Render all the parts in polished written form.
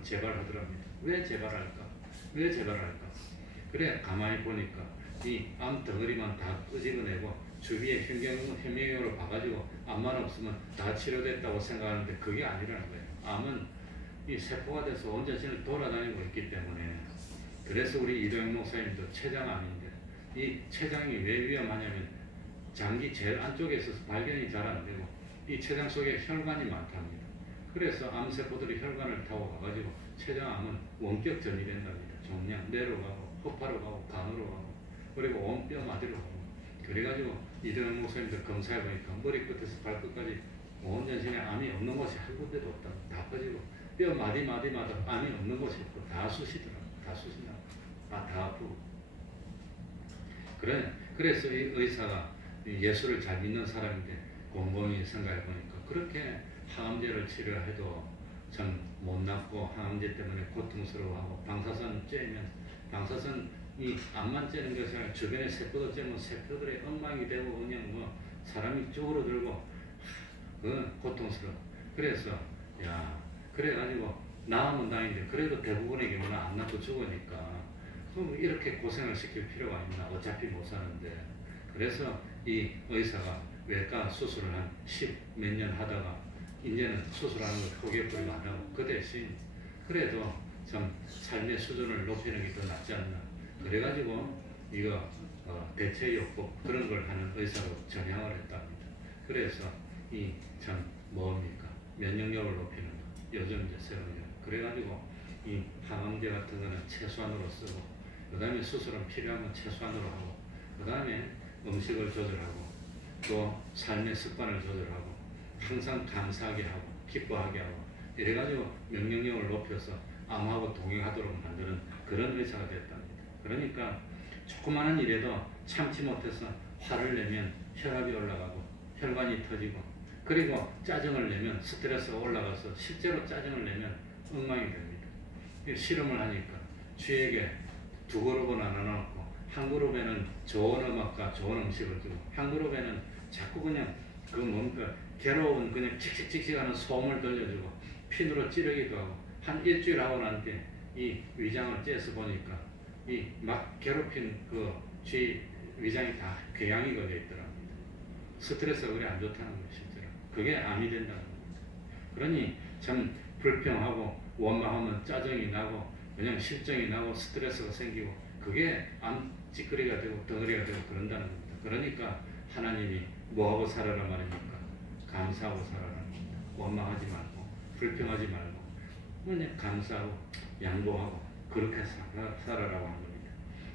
사람을 재발하더랍니다. 왜 재발할까? 왜 재발할까? 그래 가만히 보니까 이 암 덩어리만 다 끄집어내고 주위에 현미경으로 봐가지고 암만 없으면 다 치료됐다고 생각하는데 그게 아니라는 거예요. 암은 이 세포가 돼서 온 전신을 돌아다니고 있기 때문에, 그래서 우리 이도영 목사님도 췌장암인데, 이 췌장이 왜 위험하냐면 장기 제일 안쪽에 있어서 발견이 잘 안 되고 이 췌장 속에 혈관이 많답니다. 그래서 암세포들이 혈관을 타고 가가지고 췌장암은 원격 전이된답니다. 종양 뇌로 가고 허파로 가고 간으로 가고 그리고 온 뼈 마디로 가고. 그래가지고 이도영 목사님들 검사해보니까 머리끝에서 발끝까지 온 전신에 암이 없는 곳이 한 군데도 없다. 다 퍼지고 뼈 마디마디마다 암이 없는 곳이 없고 다 쑤시더라고. 다 쑤신다. 다 아프고. 그래서 이 의사가 예수를 잘 믿는 사람인데 곰곰이 생각해보니까 그렇게 항암제를 치료해도 참 못 낫고 항암제 때문에 고통스러워하고 방사선 쬐면 방사선이 암만 쬐는 것이 아니라 주변에 세포도 쬐면 세포들의 엉망이 되고 그냥 뭐 사람이 쭈그러들고 고통스러워. 그래서 그래가지고 나으면 다행인데 그래도 대부분의 경우는 안 낫고 죽으니까 그럼 이렇게 고생을 시킬 필요가 있나? 어차피 못 사는데. 그래서 이 의사가 외과 수술을 한 10 몇 년 하다가 이제는 수술하는 걸 포기해버리고 안 하고 그 대신 그래도 좀 삶의 수준을 높이는 게 더 낫지 않나. 그래가지고 이거 대체요법 그런 걸 하는 의사로 전향을 했답니다. 그래서 이 참 뭡니까? 면역력을 높이는 거. 요즘 이제 새로운 거. 그래가지고 이 항암제 같은 거는 최소한으로 쓰고, 그 다음에 수술은 필요하면 최소한으로 하고, 그 다음에 음식을 조절하고, 또 삶의 습관을 조절하고, 항상 감사하게 하고, 기뻐하게 하고, 이래가지고 면역력을 높여서 암하고 동행하도록 만드는 그런 의사가 됐답니다. 그러니까 조그마한 일에도 참지 못해서 화를 내면 혈압이 올라가고, 혈관이 터지고, 그리고 짜증을 내면 스트레스가 올라가서 실제로 짜증을 내면 엉망이 됩니다. 실험을 하니까 쥐에게 2그룹은 나눠놓고 한 그룹에는 좋은 음악과 좋은 음식을 주고 한 그룹에는 자꾸 그냥 뭔가 괴로운 그냥 칙칙칙칙하는 소음을 들려주고 핀으로 찌르기도 하고 한 일주일 하고 난 뒤에 이 위장을 째서 보니까 이 막 괴롭힌 그 쥐 위장이 다 궤양이 걸려 있더랍니다. 스트레스가 그래 안 좋다는 거예요, 실제로. 그게 암이 된다는 겁니다. 그러니 참 불평하고 원망하면 짜증이 나고 그냥 실증이 나고 스트레스가 생기고 그게 암 찌꺼리가 되고 덩어리가 되고 그런다는 겁니다. 그러니까 하나님이 뭐하고 살아라 말입니까? 감사하고 살아라는 겁니다. 원망하지 말고 불평하지 말고 그냥 감사하고 양보하고 그렇게 살아라고 하는 겁니다.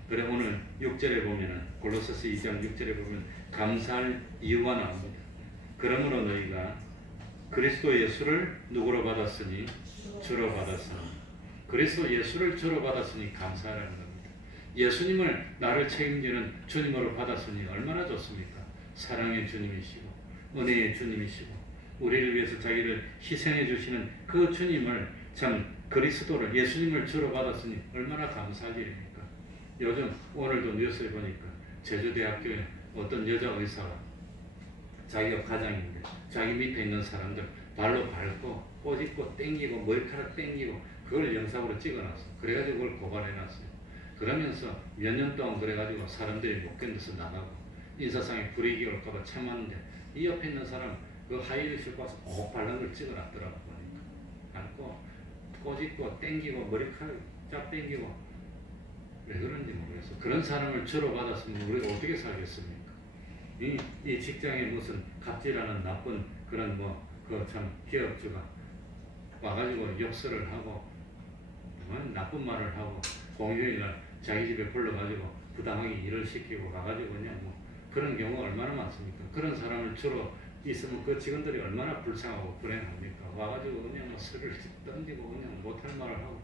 그래 오늘 6절에 보면은 골로새서 2장 6절에 보면 감사할 이유가 나옵니다. 그러므로 너희가 그리스도 예수를 누구로 받았으니 주로 받았으니 그리스도 예수를 주로 받았으니 감사하라는 겁니다. 예수님을 나를 책임지는 주님으로 받았으니 얼마나 좋습니까? 사랑의 주님이시고 은혜의 주님이시고 우리를 위해서 자기를 희생해 주시는 그 주님을 참 그리스도를 예수님을 주로 받았으니 얼마나 감사할 일입니까? 요즘 오늘도 뉴스에 보니까 제주대학교에 어떤 여자 의사가 자기가 과장인데 자기 밑에 있는 사람들 발로 밟고 꼬집고 땡기고 머리카락 땡기고 그걸 영상으로 찍어놨어. 그래가지고 그걸 고발해놨어요. 그러면서 몇 년 동안 그래가지고 사람들이 못 견뎌서 나가고 인사상에 불이익이 올까봐 참았는데 이 옆에 있는 사람 그 하이힐 신고 와서 꼭 발른 걸 찍어놨더라고. 보니까 밟고 꼬집고 땡기고 머리카락 쫙 땡기고 왜 그런지 모르겠어. 그런 사람을 주로 받았으면 우리가 어떻게 살겠습니까? 이 직장에 무슨 갑질하는 나쁜 그런 그 참 기업주가 와가지고 욕설을 하고 나쁜 말을 하고 공휴일날 자기 집에 불러가지고 부당하게 일을 시키고 가가지고 그냥 그런 경우가 얼마나 많습니까? 그런 사람을 주로 있으면 그 직원들이 얼마나 불쌍하고 불행합니까? 와가지고 그냥 설을 던지고 그냥 못할 말을 하고.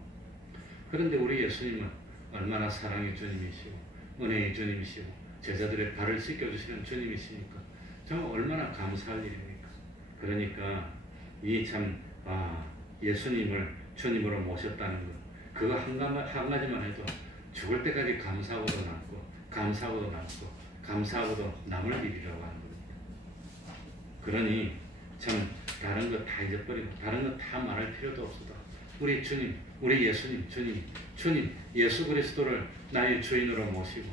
그런데 우리 예수님은 얼마나 사랑의 주님이시고 은혜의 주님이시고 제자들의 발을 씻겨주시는 주님이시니까 정말 얼마나 감사할 일입니까? 그러니까 이 참 예수님을 주님으로 모셨다는 것 그거 한 가지만 해도 죽을 때까지 감사하고도 남고 감사하고도 남고 감사하고도 남을 일이라고 하는 겁니다. 그러니 참 다른 거 다 잊어버리고 다른 거 다 말할 필요도 없어도 우리 주님, 우리 예수님, 주님 예수 그리스도를 나의 주인으로 모시고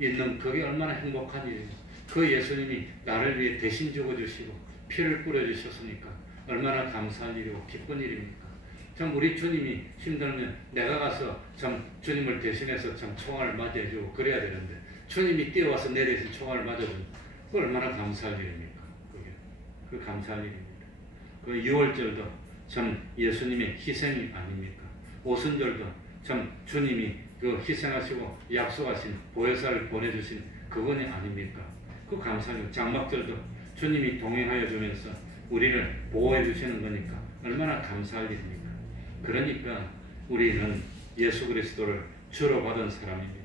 있는 그게 얼마나 행복한 일이에요. 그 예수님이 나를 위해 대신 죽어주시고 피를 뿌려주셨으니까 얼마나 감사한 일이고 기쁜 일입니까? 참 우리 주님이 힘들면 내가 가서 참 주님을 대신해서 참 총알을 맞이해주고 그래야 되는데 주님이 뛰어와서 내 대신 총알을 맞아주면 그 얼마나 감사할 일입니까? 그게 그 감사할 일입니다. 그 6월절도 참 예수님의 희생이 아닙니까? 오순절도 참 주님이 그 희생하시고 약속하신 보혜사를 보내주신 그분이 아닙니까? 그 감사해요. 장막절도 주님이 동행하여 주면서 우리를 보호해 주시는 거니까 얼마나 감사할 일입니까? 그러니까 우리는 예수 그리스도를 주로 받은 사람입니다.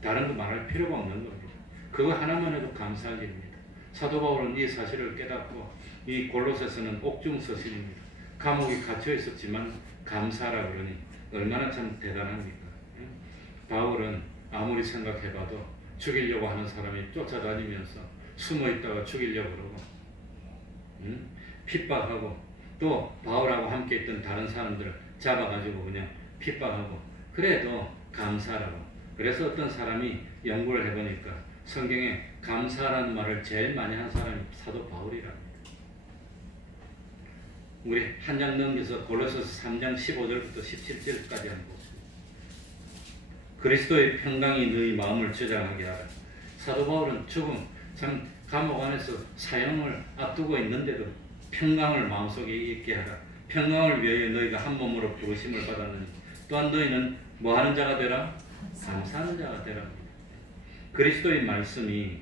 다른 거 말할 필요가 없는 겁니다. 그거 하나만 해도 감사할 일입니다. 사도 바울은 이 사실을 깨닫고 이 골로새서는 옥중 서신입니다. 감옥에 갇혀 있었지만 감사하라 그러니 얼마나 참 대단합니까? 바울은 아무리 생각해봐도 죽이려고 하는 사람이 쫓아다니면서 숨어 있다가 죽이려고 그러고 핍박하고 또 바울하고 함께 있던 다른 사람들을 잡아가지고 그냥 핍박하고 그래도 감사라고. 그래서 어떤 사람이 연구를 해보니까 성경에 감사라는 말을 제일 많이 한 사람이 사도 바울이랍니다. 우리 한 장 넘겨서 골로새서 3장 15절부터 17절까지 한번 보십니다. 그리스도의 평강이 너희 마음을 저장하게 하라. 사도 바울은 죽음, 참 감옥 안에서 사형을 앞두고 있는데도 평강을 마음속에 있게 하라. 평강을 위하여 너희가 한 몸으로 부르심을 받았느니 또한 너희는 뭐하는 자가 되라? 감사하는 자가 되라. 그리스도의 말씀이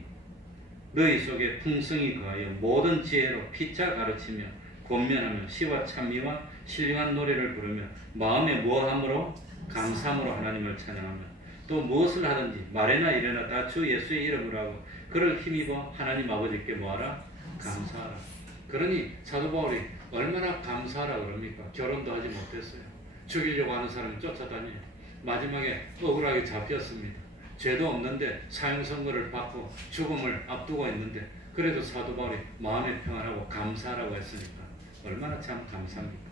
너희 속에 풍성히 거하여 모든 지혜로 피차 가르치며 권면하며 시와 찬미와 신령한 노래를 부르며 마음에 무함으로 감사함으로 하나님을 찬양하며 또 무엇을 하든지 말이나 이래나 다 주 예수의 이름으로 하고 그를 힘입어 하나님 아버지께 뭐하라? 감사하라. 그러니 사도 바울이 얼마나 감사하라 그럽니까? 결혼도 하지 못했어요. 죽이려고 하는 사람이 쫓아다녀요. 마지막에 억울하게 잡혔습니다. 죄도 없는데 사형 선고를 받고 죽음을 앞두고 있는데 그래도 사도 바울이 마음의 평안하고 감사하라고 했으니까 얼마나 참 감사합니까?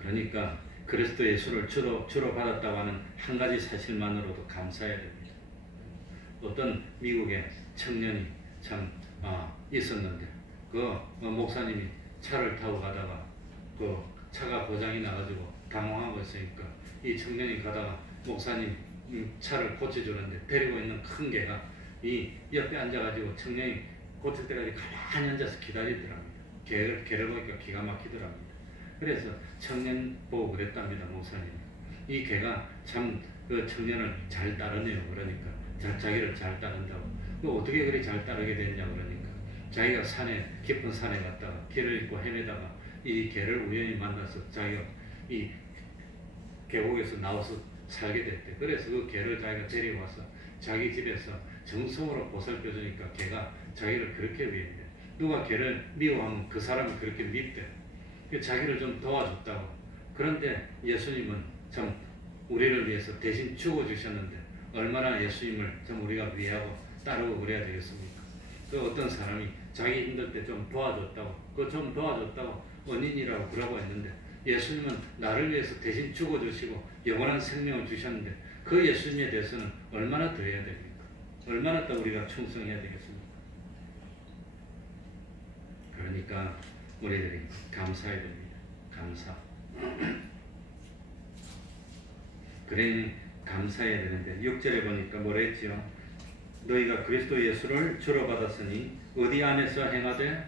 그러니까 그리스도 예수를 주로 받았다고 하는 한 가지 사실만으로도 감사해야 됩니다. 어떤 미국의 청년이 참 있었는데 그 목사님이 차를 타고 가다가 그 차가 고장이 나가지고 당황하고 있으니까 이 청년이 가다가 목사님 차를 고쳐주는데 데리고 있는 큰 개가 이 옆에 앉아가지고 청년이 고칠 때까지 가만히 앉아서 기다리더랍니다. 개를 보니까 기가 막히더랍니다. 그래서 청년 보고 그랬답니다. 목사님. 이 개가 참 그 청년을 잘 따르네요. 그러니까 자기를 잘 따른다고. 어떻게 그리 잘 따르게 됐냐 그러니까 자기가 깊은 산에 갔다가 길을 잃고 헤매다가 이 개를 우연히 만나서 자기가 이 계곡에서 나와서 살게 됐대. 그래서 그 개를 자기가 데리고 와서 자기 집에서 정성으로 보살펴주니까 개가 자기를 그렇게 미운대. 누가 개를 미워하면 그 사람이 그렇게 밉대. 자기를 좀 도와줬다고. 그런데 예수님은 참 우리를 위해서 대신 죽어주셨는데 얼마나 예수님을 좀 우리가 위하고 따르고 그래야 되겠습니까? 그 어떤 사람이 자기 힘들 때 좀 도와줬다고, 그 좀 도와줬다고 은인이라고 그러고 있는데 예수님은 나를 위해서 대신 죽어주시고 영원한 생명을 주셨는데 그 예수님에 대해서는 얼마나 더 해야 됩니까? 얼마나 더 우리가 충성해야 되겠습니까? 그러니까 우리들이 감사해야 됩니다. 감사. 그래 감사해야 되는데 6절에 보니까 뭐라 했지요? 너희가 그리스도 예수를 주로 받았으니 어디 안에서 행하되?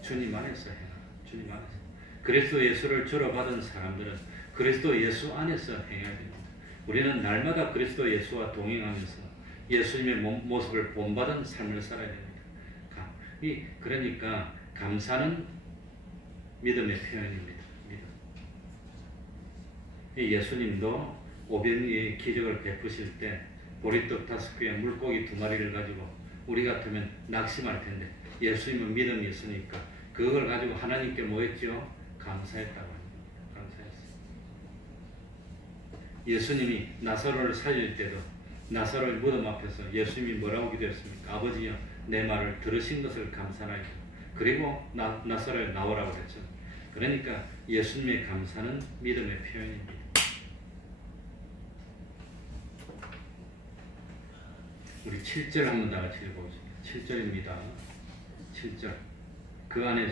주님 안에서 행하라. 주님 안에서. 그리스도 예수를 주로 받은 사람들은 그리스도 예수 안에서 행해야 됩니다. 우리는 날마다 그리스도 예수와 동행하면서 예수님의 모습을 본받은 삶을 살아야 됩니다. 그러니까 감사는 믿음의 표현입니다. 믿음. 예수님도 오병이의 기적을 베푸실 때 보리떡 5개에 물고기 2마리를 가지고 우리 같으면 낙심할 텐데 예수님은 믿음이 있으니까 그걸 가지고 하나님께 뭐 했죠? 감사했다고 합니다. 감사했어요. 예수님이 나사로를 살릴 때도 나사로의 무덤 앞에서 예수님이 뭐라고 기도했습니까? 아버지여 내 말을 들으신 것을 감사하나이다. 그리고 나사로에 나오라고 했죠. 그러니까 예수님의 감사는 믿음의 표현입니다. 우리 7절 한번 다 같이 읽어보겠습니다. 7절입니다. 7절. 그 안에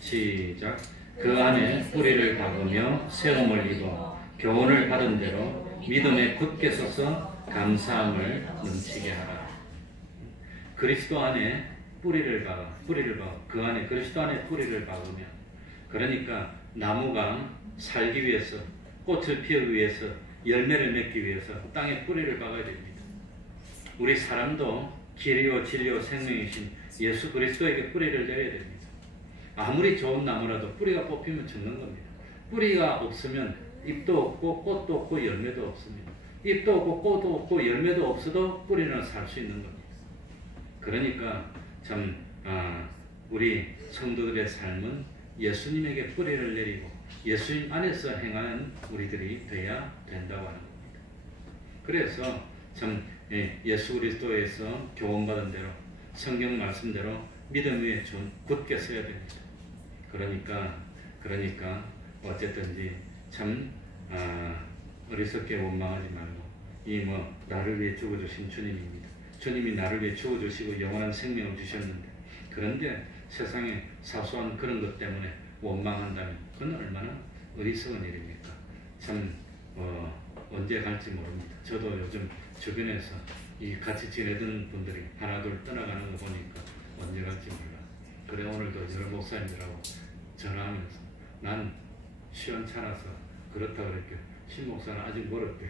시작. 그 안에 뿌리를 박으며 세움을 입어 교훈을 받은 대로 믿음에 굳게 서서 감사함을 넘치게 하라. 그리스도 안에 뿌리를 박아, 그 안에 그리스도 안에 뿌리를 박으면, 그러니까 나무가 살기 위해서, 꽃을 피우기 위해서, 열매를 맺기 위해서 땅에 뿌리를 박아야 됩니다. 우리 사람도 길이요 진리요 생명이신 예수 그리스도에게 뿌리를 내려야 됩니다. 아무리 좋은 나무라도 뿌리가 뽑히면 죽는 겁니다. 뿌리가 없으면 잎도 없고 꽃도 없고 열매도 없습니다. 잎도 없고 꽃도 없고 열매도 없어도 뿌리는 살 수 있는 겁니다. 그러니까 참 우리 성도들의 삶은 예수님에게 뿌리를 내리고 예수님 안에서 행하는 우리들이 돼야 된다고 하는 겁니다. 그래서 참 예수 그리스도에서 교훈받은 대로 성경 말씀대로 믿음 위에 굳게 서야 됩니다. 그러니까 어쨌든지 참 어리석게 원망하지 말고 나를 위해 죽어주신 주님입니다. 주님이 나를 위해 죽어주시고 영원한 생명을 주셨는데, 그런데 세상에 사소한 그런 것 때문에 원망한다면 그건 얼마나 어리석은 일입니까? 참 언제 갈지 모릅니다. 저도 요즘 주변에서 이 같이 지내던 분들이 하나둘 떠나가는 거 보니까 언제 갈지 몰라. 그래 오늘도 여러 목사님들하고 전화하면서 난 시원찮아서 그렇다 그랬게, 신 목사는 아직 멀었대.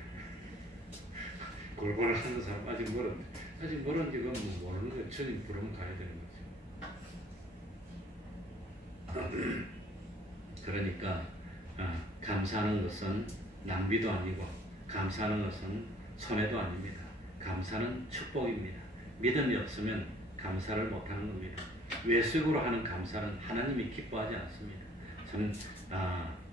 골고루 하는 사람 아직 멀었대. 아직 멀은지 그건 뭐 모르는 거예요. 주님 부르면 가야 되는 거죠. 그러니까 감사하는 것은 낭비도 아니고, 감사하는 것은 손해도 아닙니다. 감사는 축복입니다. 믿음이 없으면 감사를 못하는 겁니다. 외식으로 하는 감사는 하나님이 기뻐하지 않습니다. 참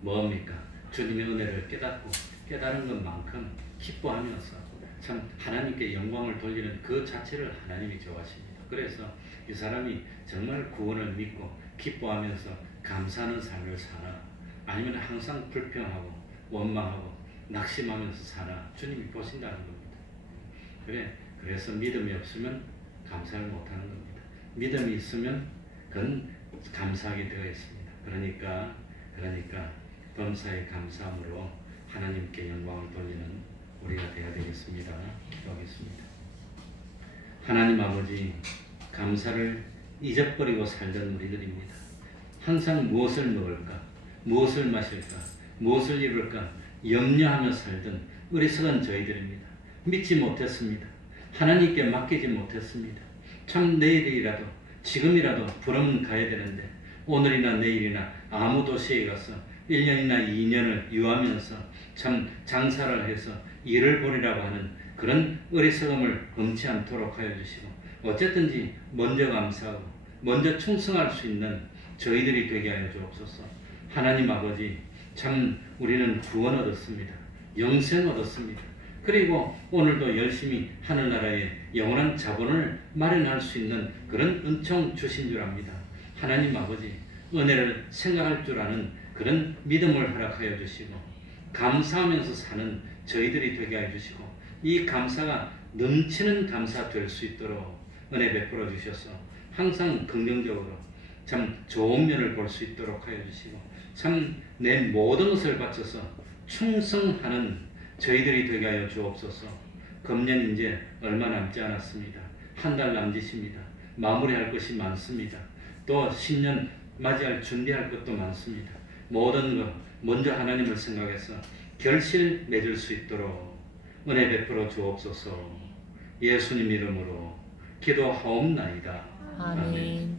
뭡니까? 주님의 은혜를 깨닫고 깨달은 것만큼 기뻐하면서 참 하나님께 영광을 돌리는 그 자체를 하나님이 좋아하십니다. 그래서 이 사람이 정말 구원을 믿고 기뻐하면서 감사하는 삶을 사나, 아니면 항상 불평하고 원망하고 낙심하면서 사나, 주님이 보신다는 겁니다. 그래서 믿음이 없으면 감사를 못하는 겁니다. 믿음이 있으면 그건 감사하게 되어 있습니다. 그러니까 범사에 감사함으로 하나님께 영광을 돌리는 우리가 되어야 되겠습니다. 기도하겠습니다. 하나님 아버지, 감사를 잊어버리고 살던 우리들입니다. 항상 무엇을 먹을까, 무엇을 마실까, 무엇을 입을까 염려하며 살던 어리석은 저희들입니다. 믿지 못했습니다. 하나님께 맡기지 못했습니다. 참 내일이라도, 지금이라도 부르면 가야 되는데 오늘이나 내일이나 아무 도시에 가서 1년이나 2년을 유하면서 참 장사를 해서 일을 벌이라고 하는 그런 어리석음을 금치 않도록 하여 주시고, 어쨌든지 먼저 감사하고 먼저 충성할 수 있는 저희들이 되게 하여 주옵소서. 하나님 아버지, 참 우리는 구원 얻었습니다. 영생 얻었습니다. 그리고 오늘도 열심히 하늘나라에 영원한 자본을 마련할 수 있는 그런 은총 주신 줄 압니다. 하나님 아버지, 은혜를 생각할 줄 아는 그런 믿음을 허락하여 주시고, 감사하면서 사는 저희들이 되게 해 주시고, 이 감사가 넘치는 감사 될 수 있도록 은혜 베풀어 주셔서 항상 긍정적으로 참 좋은 면을 볼 수 있도록 하여 주시고, 참 내 모든 것을 바쳐서 충성하는 저희들이 되게 하여 주옵소서. 금년 이제 얼마 남지 않았습니다. 한 달 남짓입니다. 마무리할 것이 많습니다. 또 신년 맞이할 준비할 것도 많습니다. 모든 것 먼저 하나님을 생각해서 결실 맺을 수 있도록 은혜 베풀어 주옵소서. 예수님 이름으로 기도하옵나이다. 아멘.